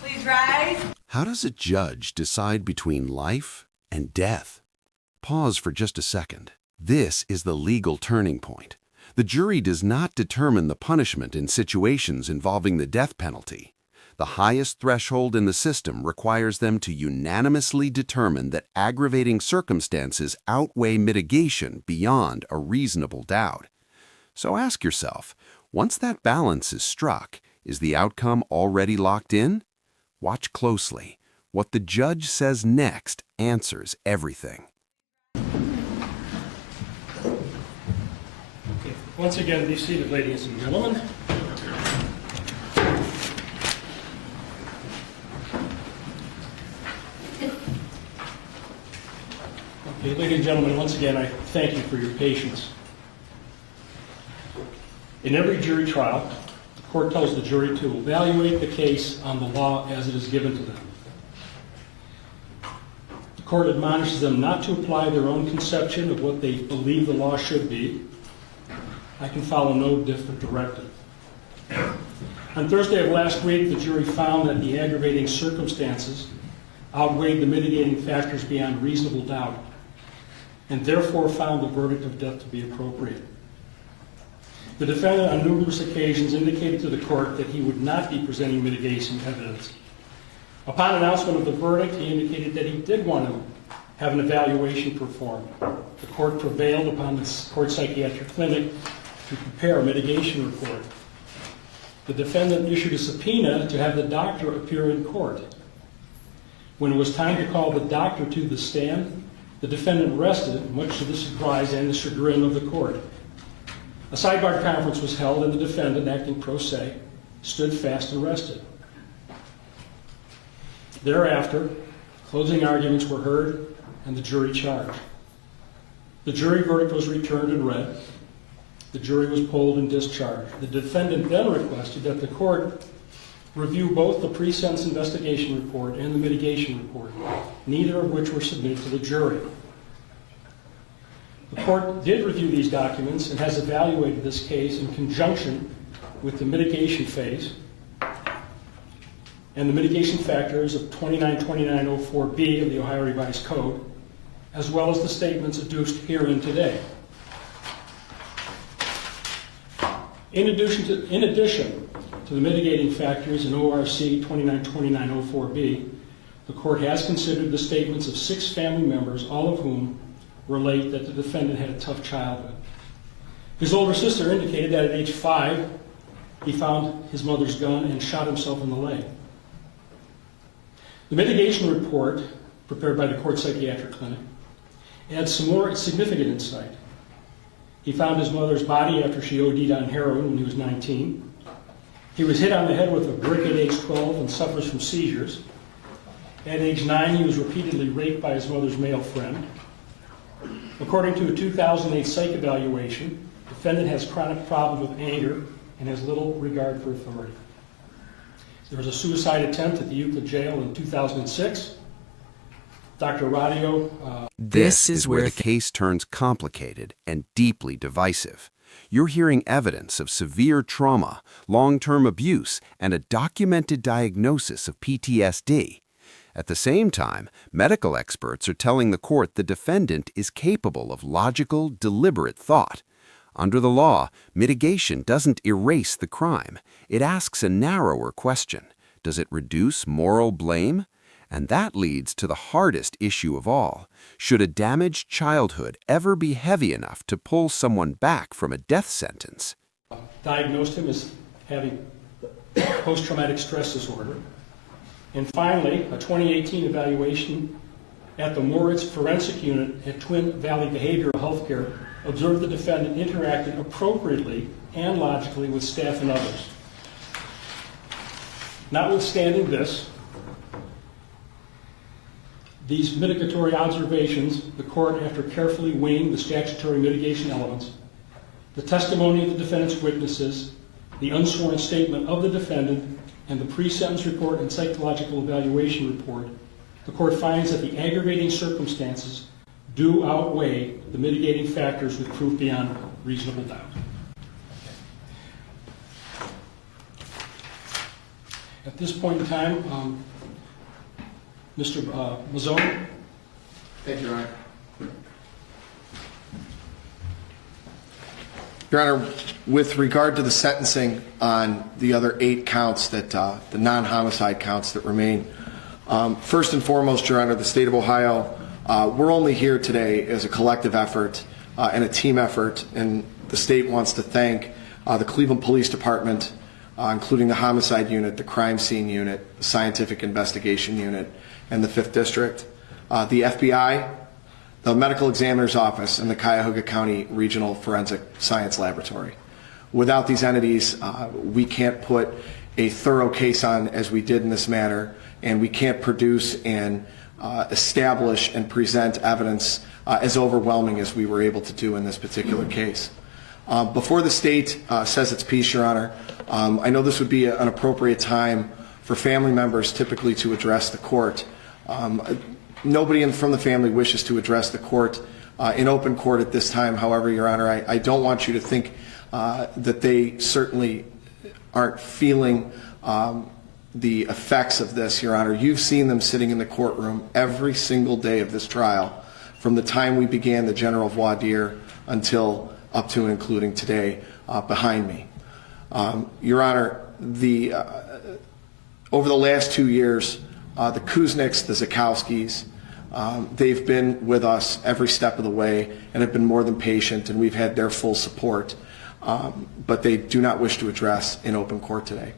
Please rise. How does a judge decide between life and death? Pause for just a second. This is the legal turning point. The jury does not determine the punishment in situations involving the death penalty. The highest threshold in the system requires them to unanimously determine that aggravating circumstances outweigh mitigation beyond a reasonable doubt. So ask yourself, once that balance is struck, is the outcome already locked in? Watch closely. What the judge says next answers everything. Okay. Once again, be seated, ladies and gentlemen. Okay, ladies and gentlemen, once again, I thank you for your patience. In every jury trial, the court tells the jury to evaluate the case on the law as it is given to them. The court admonishes them not to apply their own conception of what they believe the law should be. I can follow no different directive. On Thursday of last week, the jury found that the aggravating circumstances outweighed the mitigating factors beyond reasonable doubt, and therefore found the verdict of death to be appropriate. The defendant on numerous occasions indicated to the court that he would not be presenting mitigation evidence. Upon announcement of the verdict, he indicated that he did want to have an evaluation performed. The court prevailed upon the court psychiatric clinic to prepare a mitigation report. The defendant issued a subpoena to have the doctor appear in court. When it was time to call the doctor to the stand, the defendant rested, much to the surprise and the chagrin of the court. A sidebar conference was held, and the defendant, acting pro se, stood fast and rested. Thereafter, closing arguments were heard and the jury charged. The jury verdict was returned and read. The jury was polled and discharged. The defendant then requested that the court review both the pre-sentence investigation report and the mitigation report, neither of which were submitted to the jury. The court did review these documents and has evaluated this case in conjunction with the mitigation phase and the mitigation factors of 292904B of the Ohio Revised Code, as well as the statements adduced herein today. In addition to the mitigating factors in ORC 292904B, the court has considered the statements of 6 family members, all of whom relate that the defendant had a tough childhood. His older sister indicated that at age 5, he found his mother's gun and shot himself in the leg. The mitigation report, prepared by the court psychiatric clinic, adds some more significant insight. He found his mother's body after she OD'd on heroin when he was 19. He was hit on the head with a brick at age 12 and suffers from seizures. At age 9, he was repeatedly raped by his mother's male friend. According to a 2008 psych evaluation, the defendant has chronic problems with anger and has little regard for authority. There was a suicide attempt at the Euclid jail in 2006. Dr. Radio. This is where the case turns complicated and deeply divisive. You're hearing evidence of severe trauma, long-term abuse, and a documented diagnosis of PTSD. At the same time, medical experts are telling the court the defendant is capable of logical, deliberate thought. Under the law, mitigation doesn't erase the crime. It asks a narrower question. Does it reduce moral blame? And that leads to the hardest issue of all. Should a damaged childhood ever be heavy enough to pull someone back from a death sentence? Diagnosed him as having post-traumatic stress disorder. And finally, a 2018 evaluation at the Moritz Forensic Unit at Twin Valley Behavioral Healthcare observed the defendant interacted appropriately and logically with staff and others. Notwithstanding these mitigatory observations, the court, after carefully weighing the statutory mitigation elements, the testimony of the defendant's witnesses, the unsworn statement of the defendant, and the pre-sentence report and psychological evaluation report, the court finds that the aggravating circumstances do outweigh the mitigating factors with proof beyond reasonable doubt. At this point in time, Mr. Mazzone. Thank you, Your Honor. Your Honor, with regard to the sentencing on the other 8 counts that, the non-homicide counts that remain, first and foremost, Your Honor, the state of Ohio, we're only here today as a collective effort and a team effort, and the state wants to thank the Cleveland Police Department, including the homicide unit, the crime scene unit, the scientific investigation unit, and the 5th District, the FBI, the Medical Examiner's Office, and the Cuyahoga County Regional Forensic Science Laboratory. Without these entities, we can't put a thorough case on as we did in this matter, and we can't produce and establish and present evidence as overwhelming as we were able to do in this particular case. Before the state says its piece, Your Honor, I know this would be an appropriate time for family members typically to address the court. Nobody from the family wishes to address the court in open court at this time. However, Your Honor, I don't want you to think that they certainly aren't feeling the effects of this, Your Honor. You've seen them sitting in the courtroom every single day of this trial, from the time we began the general voir dire until up to and including today behind me. Your Honor, over the last 2 years, the Kuznicks, the Zakowskis, they've been with us every step of the way and have been more than patient, and we've had their full support, but they do not wish to address in open court today.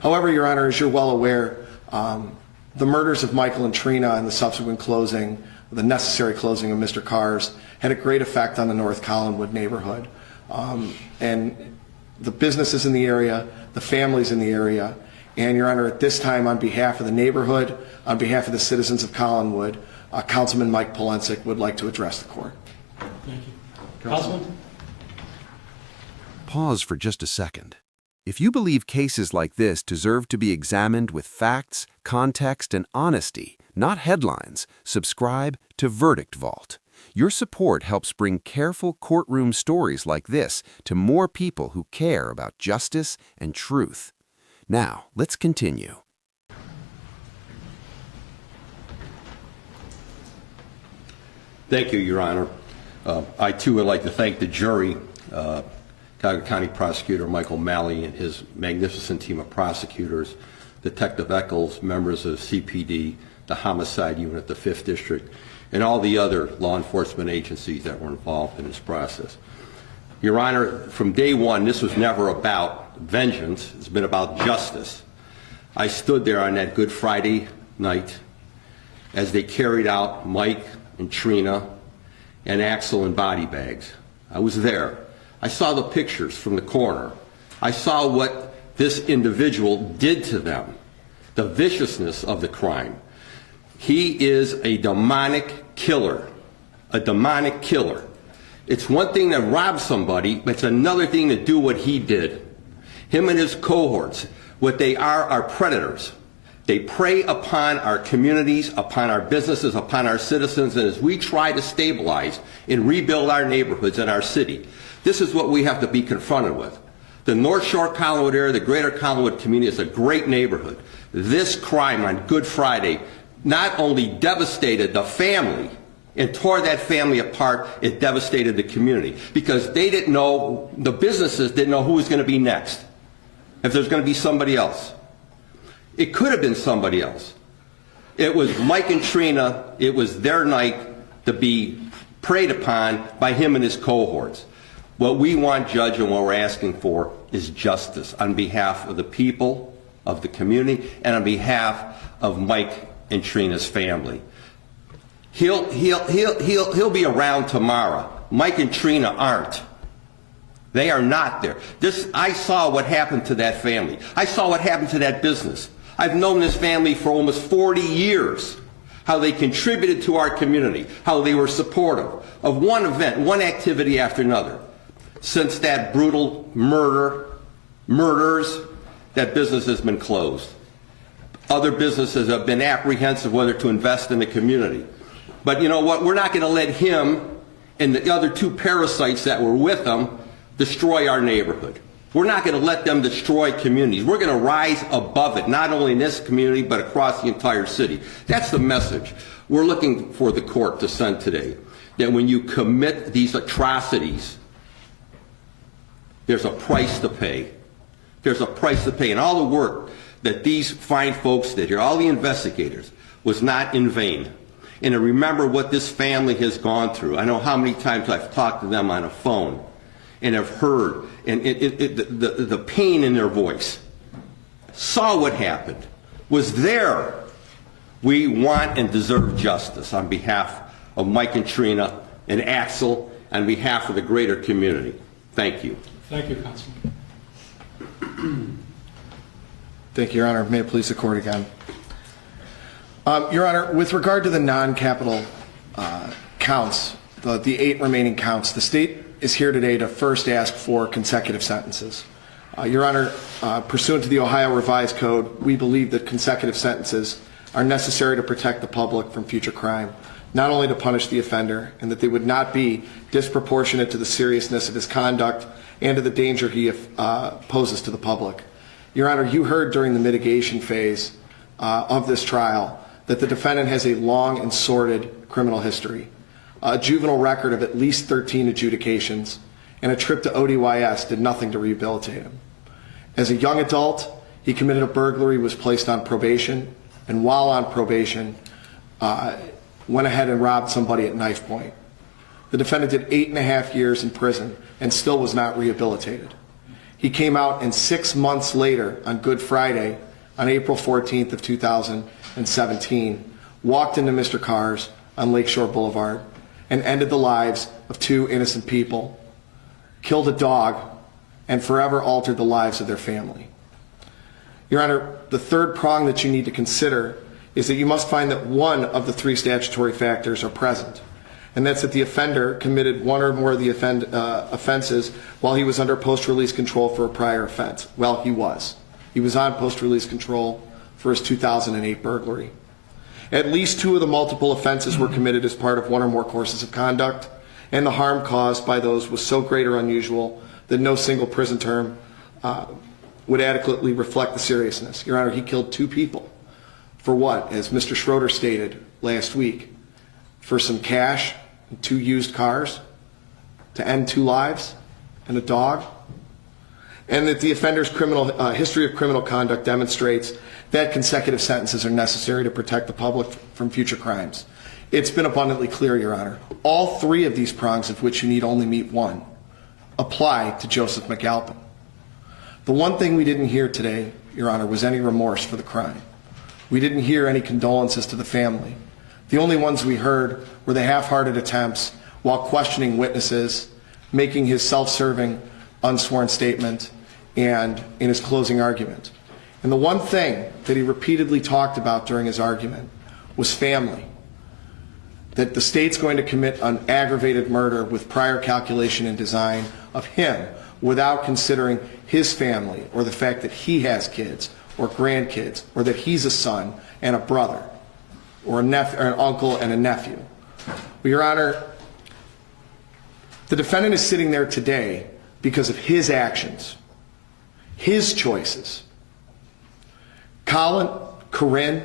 However, Your Honor, as you're well aware, the murders of Michael and Trina and the subsequent closing, the necessary closing of Mr. Carr's, had a great effect on the North Collinwood neighborhood. And the businesses in the area, the families in the area, and Your Honor, at this time, on behalf of the neighborhood, on behalf of the citizens of Collinwood, Councilman Mike Polensek would like to address the court. Thank you. Councilman? Pause for just a second. If you believe cases like this deserve to be examined with facts, context, and honesty, not headlines, subscribe to Verdict Vault. Your support helps bring careful courtroom stories like this to more people who care about justice and truth. Now, let's continue. Thank you, Your Honor. I, too, would like to thank the jury, Cuyahoga County Prosecutor Michael Malley and his magnificent team of prosecutors, Detective Eccles, members of CPD, the Homicide Unit, the 5th District, and all the other law enforcement agencies that were involved in this process. Your Honor, from day one, this was never about vengeance. It's been about justice. I stood there on that Good Friday night as they carried out Mike and Trina and Axel in body bags. I was there. I saw the pictures from the corner. I saw what this individual did to them, the viciousness of the crime. He is a demonic killer, a demonic killer. It's one thing to rob somebody, but it's another thing to do what he did. Him and his cohorts, what they are predators. They prey upon our communities, upon our businesses, upon our citizens, and as we try to stabilize and rebuild our neighborhoods and our city, this is what we have to be confronted with. The North Shore Collinwood area, the greater Collinwood community, is a great neighborhood. This crime on Good Friday not only devastated the family and tore that family apart, it devastated the community because they didn't know, the businesses didn't know who was going to be next, if there's going to be somebody else. It could have been somebody else. It was Mike and Trina, it was their night to be preyed upon by him and his cohorts. What we want, Judge, and what we're asking for is justice on behalf of the people, of the community, and on behalf of Mike and Trina's family. He'll be around tomorrow. Mike and Trina aren't. They are not there. I saw what happened to that family. I saw what happened to that business. I've known this family for almost 40 years, how they contributed to our community, how they were supportive of one event, one activity after another. Since that brutal murders, that business has been closed. Other businesses have been apprehensive whether to invest in the community. But you know what? We're not going to let him and the other two parasites that were with him destroy our neighborhood. We're not going to let them destroy communities. We're going to rise above it, not only in this community, but across the entire city. That's the message we're looking for the court to send today, that when you commit these atrocities, there's a price to pay. There's a price to pay. And all the work that these fine folks did here, all the investigators, was not in vain. And to remember what this family has gone through. I know how many times I've talked to them on a phone and have heard and the pain in their voice, saw what happened, was there. We want and deserve justice on behalf of Mike and Trina and Axel, on behalf of the greater community. Thank you. Thank you, Councilman. Thank you, Your Honor. May it please the court again. Your Honor, with regard to the non-capital counts, the 8 remaining counts, the state is here today to first ask for consecutive sentences. Your Honor, pursuant to the Ohio Revised Code, we believe that consecutive sentences are necessary to protect the public from future crime, not only to punish the offender, and that they would not be disproportionate to the seriousness of his conduct and to the danger he poses to the public. Your Honor, you heard during the mitigation phase of this trial that the defendant has a long and sordid criminal history, a juvenile record of at least 13 adjudications, and a trip to ODYS did nothing to rehabilitate him. As a young adult, he committed a burglary, was placed on probation, and while on probation, went ahead and robbed somebody at knife point. The defendant did 8.5 years in prison and still was not rehabilitated. He came out, and 6 months later, on Good Friday, on April 14th of 2017, walked into Mr. Carr's on Lakeshore Boulevard and ended the lives of 2 innocent people, killed a dog, and forever altered the lives of their family. Your Honor, the third prong that you need to consider is that you must find that one of the 3 statutory factors are present, and that's that the offender committed one or more of the offenses while he was under post-release control for a prior offense. Well, he was. He was on post-release control for his 2008 burglary. At least 2 of the multiple offenses were committed as part of one or more courses of conduct, and the harm caused by those was so great or unusual that no single prison term would adequately reflect the seriousness. Your Honor, he killed 2 people. For what? As Mr. Schroeder stated last week, for some cash and 2 used cars to end 2 lives and a dog. And that the offender's criminal history of criminal conduct demonstrates that consecutive sentences are necessary to protect the public from future crimes. It's been abundantly clear, Your Honor. All 3 of these prongs, of which you need only meet one, apply to Joseph McAlpin. The one thing we didn't hear today, Your Honor, was any remorse for the crime. We didn't hear any condolences to the family. The only ones we heard were the half-hearted attempts while questioning witnesses, making his self-serving, unsworn statement, and in his closing argument. And the one thing that he repeatedly talked about during his argument was family. That the state's going to commit an aggravated murder with prior calculation and design of him without considering his family or the fact that he has kids or grandkids or that he's a son and a brother or an uncle and a nephew. Well, Your Honor, the defendant is sitting there today because of his actions, his choices. Colin, Corinne,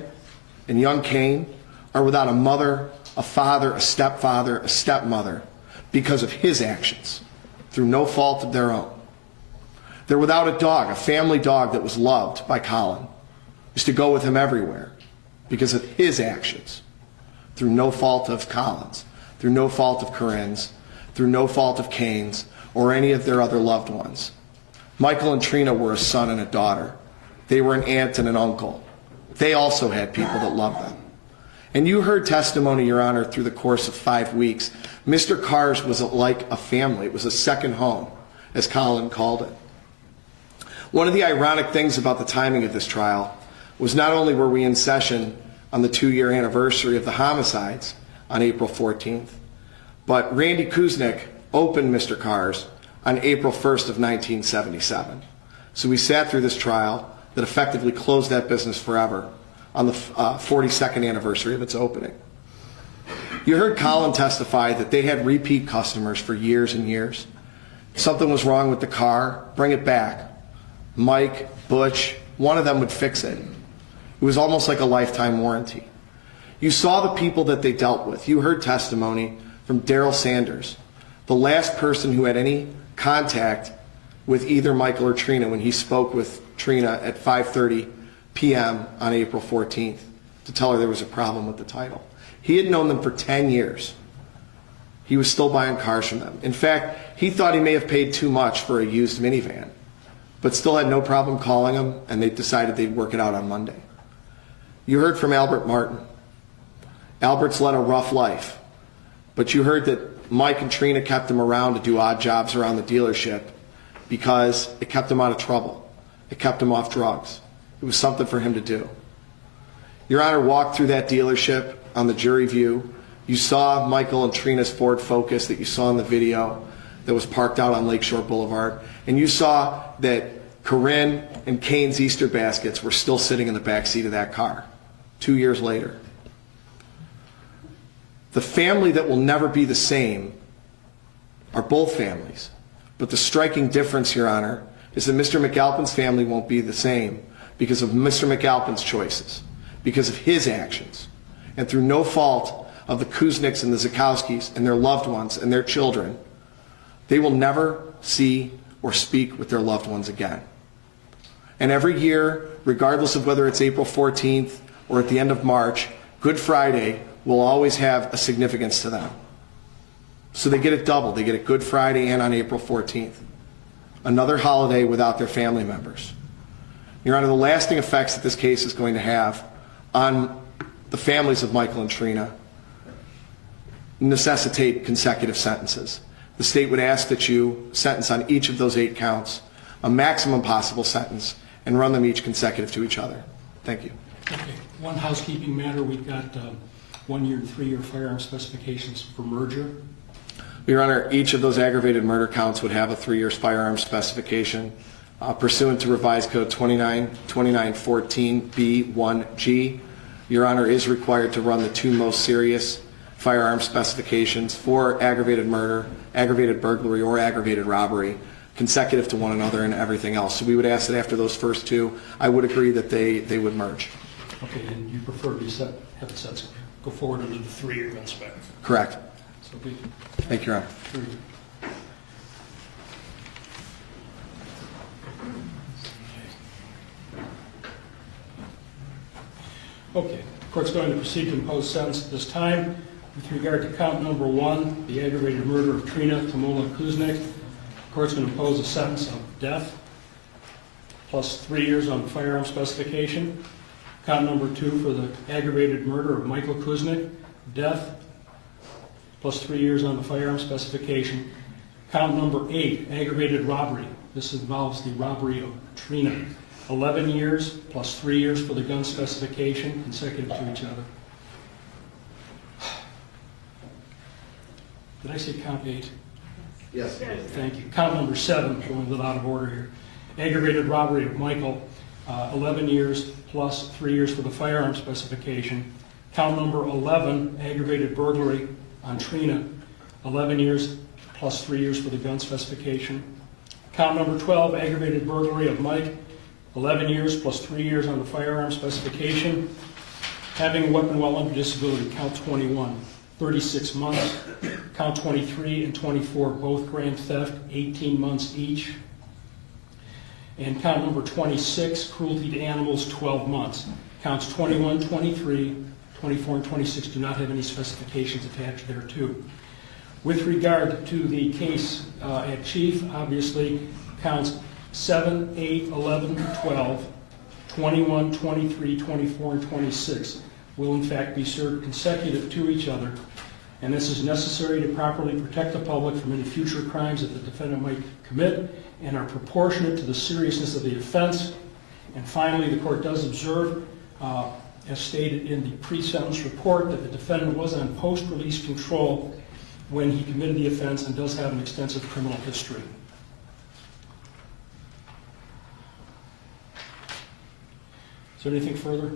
and young Kane are without a mother, a father, a stepfather, a stepmother because of his actions, through no fault of their own. They're without a dog, a family dog that was loved by Colin, used to go with him everywhere because of his actions, through no fault of Colin's, through no fault of Corinne's, through no fault of Kane's, or any of their other loved ones. Michael and Trina were a son and a daughter. They were an aunt and an uncle. They also had people that loved them. And you heard testimony, Your Honor, through the course of 5 weeks. Mr. Carr's was like a family. It was a second home, as Colin called it. One of the ironic things about the timing of this trial was not only were we in session on the 2-year anniversary of the homicides on April 14th, but Randy Kuznick opened Mr. Carr's on April 1st of 1977. So we sat through this trial that effectively closed that business forever on the 42nd anniversary of its opening. You heard Colin testify that they had repeat customers for years and years. Something was wrong with the car, bring it back. Mike, Butch, one of them would fix it. It was almost like a lifetime warranty. You saw the people that they dealt with. You heard testimony from Daryl Sanders, the last person who had any contact with either Michael or Trina when he spoke with Trina at 5:30 p.m. on April 14th to tell her there was a problem with the title. He had known them for 10 years. He was still buying cars from them. In fact, he thought he may have paid too much for a used minivan, but still had no problem calling him, and they decided they'd work it out on Monday. You heard from Albert Martin. Albert's led a rough life, but you heard that Mike and Trina kept him around to do odd jobs around the dealership because it kept him out of trouble. It kept him off drugs. It was something for him to do. Your Honor walked through that dealership on the jury view. You saw Michael and Trina's Ford Focus that you saw in the video that was parked out on Lakeshore Boulevard. And you saw that Corinne and Kane's Easter baskets were still sitting in the back seat of that car 2 years later. The family that will never be the same are both families. But the striking difference, Your Honor, is that Mr. McAlpin's family won't be the same because of Mr. McAlpin's choices, because of his actions, and through no fault of the Kuzniks and the Zukowskis and their loved ones and their children. They will never see or speak with their loved ones again. And every year, regardless of whether it's April 14th or at the end of March, Good Friday will always have a significance to them. So they get it double. They get it Good Friday and on April 14th. Another holiday without their family members. Your Honor, the lasting effects that this case is going to have on the families of Michael and Trina necessitate consecutive sentences. The state would ask that you sentence on each of those 8 counts a maximum possible sentence and run them each consecutive to each other. Thank you. Okay. One housekeeping matter. We've got 1 year and 3 year firearm specifications for merger. Your Honor, each of those aggravated murder counts would have a 3-year firearm specification pursuant to Revised Code 2914B1G. Your Honor is required to run the 2 most serious firearm specifications for aggravated murder, aggravated burglary, or aggravated robbery consecutive to one another and everything else. So we would ask that after those first 2, I would agree that they would merge. Okay, and you prefer to have it set, go forward under the 3-year gun spec? Correct. So be Thank you, Your Honor. 3. Okay, the court's going to proceed to impose sentence at this time. With regard to count number 1, the aggravated murder of Trina Tamola Kuznick, the court's going to impose a sentence of death plus 3 years on the firearm specification. Count number 2 for the aggravated murder of Michael Kuznick, death plus 3 years on the firearm specification. Count number 8, aggravated robbery. This involves the robbery of Trina. 11 years plus 3 years for the gun specification, consecutive to each other. Did I say count 8? Yes. Thank you. Count number 7, going a little out of order here. Aggravated robbery of Michael, 11 years plus 3 years for the firearm specification. Count number 11, aggravated burglary on Trina, 11 years plus 3 years for the gun specification. Count number 12, aggravated burglary of Mike, 11 years plus 3 years on the firearm specification. Having a weapon while under disability, count 21, 36 months. Count 23 and 24, both grand theft, 18 months each. And count number 26, cruelty to animals, 12 months. Counts 21, 23, 24, and 26 do not have any specifications attached thereto. With regard to the case at Chief, obviously, counts 7, 8, 11, 12, 21, 23, 24, and 26 will in fact be served consecutive to each other, and this is necessary to properly protect the public from any future crimes that the defendant might commit and are proportionate to the seriousness of the offense. And finally, the court does observe, as stated in the pre-sentence report, that the defendant was on post-release control when he committed the offense and does have an extensive criminal history. Is there anything further?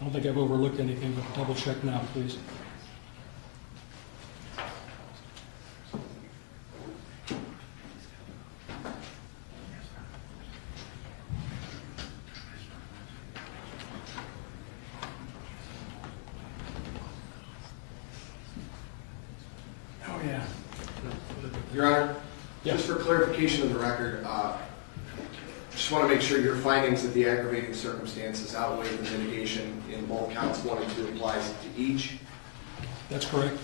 I don't think I've overlooked anything, but double check now, please. Your Honor, Yes. just for clarification of the record, just want to make sure your findings that the aggravating circumstances outweigh the mitigation in both counts 1 and 2 applies to each. That's correct.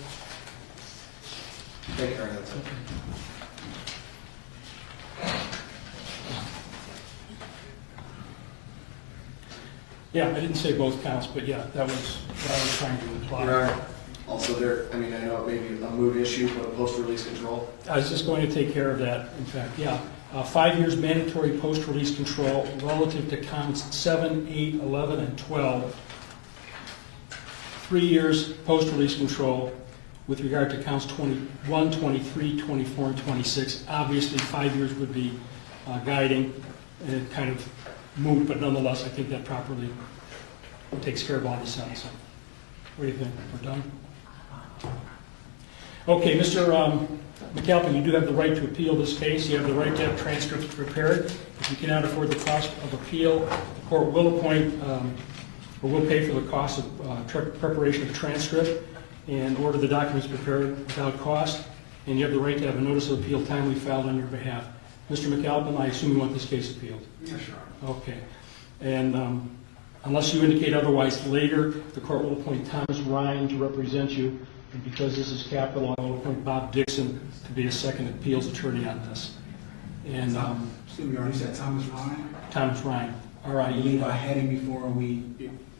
Thank you, Your Honor. That's it. Yeah, I didn't say both counts, but yeah, that was what I was trying to imply. Your Honor, also there, I mean, I know it may be a moot issue, but post-release control. I was just going to take care of that, in fact, yeah. 5 years mandatory post-release control relative to counts 7, 8, 11, and 12. 3 years post-release control with regard to counts 21, 23, 24, and 26. Obviously, 5 years would be guiding and kind of moot, but nonetheless, I think that properly takes care of all the sentencing. What do you think? We're done? Okay, Mr. McAlpin, you do have the right to appeal this case. You have the right to have transcripts prepared. If you cannot afford the cost of appeal, the court will appoint or will pay for the cost of preparation of transcript and order the documents prepared without cost. And you have the right to have a notice of appeal timely filed on your behalf. Mr. McAlpin, I assume you want this case appealed? Yes, Your Honor. Okay. And unless you indicate otherwise later, the court will appoint Thomas Ryan to represent you. And because this is capital, I will appoint Bob Dixon to be a second appeals attorney on this. And Excuse me, Your Honor, you said Thomas Ryan? Thomas Ryan, I R-I-E. believe I had him before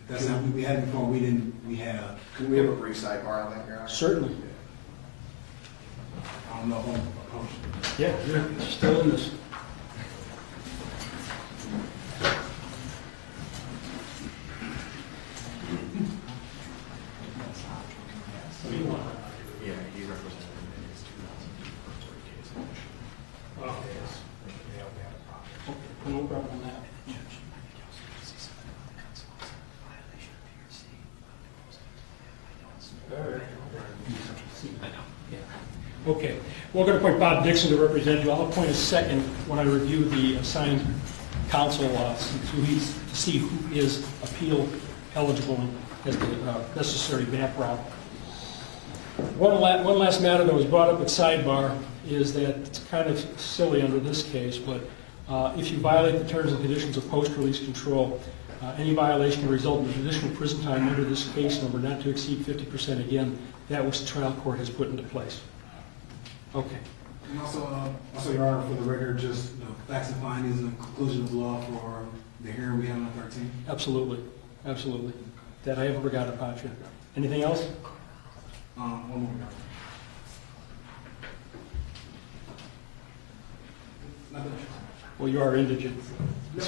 that's not, we had him before we have. Can we have a brief sidebar on that, Your Honor? Certainly. I don't know if I'm opposed. Yeah, you're still in this. Yeah, he represented him in his 2003 case. No problem on that. Okay, we're going to appoint Bob Dixon to represent you. I'll appoint a second when I review the assigned counsel to see who is appeal eligible and has the necessary background. One last matter that was brought up at sidebar is that it's kind of silly under this case, but if you violate the terms and conditions of post-release control, any violation can result in additional prison time under this case number not to exceed 50% again. That which the trial court has put into place. Okay. And also, Your Honor, for the record, just facts and findings and conclusion of law for the hearing we had on the 13th. Absolutely. Absolutely. That I haven't forgotten about you. Anything else? One more, Your Honor. Nothing. Well, you are indigent.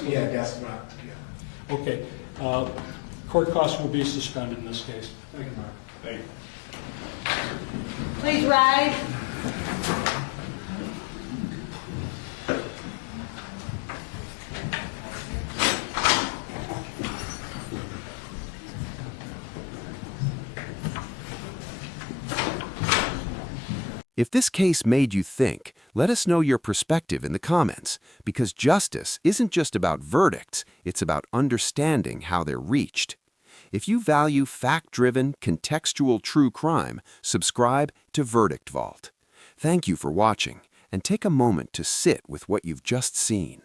Yeah, I guess not. Yeah. Okay. Court costs will be suspended in this case. Thank you, Your Honor. Thank you. Please rise. If this case made you think, let us know your perspective in the comments, because justice isn't just about verdicts, it's about understanding how they're reached. If you value fact-driven, contextual true crime, subscribe to Verdict Vault. Thank you for watching, and take a moment to sit with what you've just seen.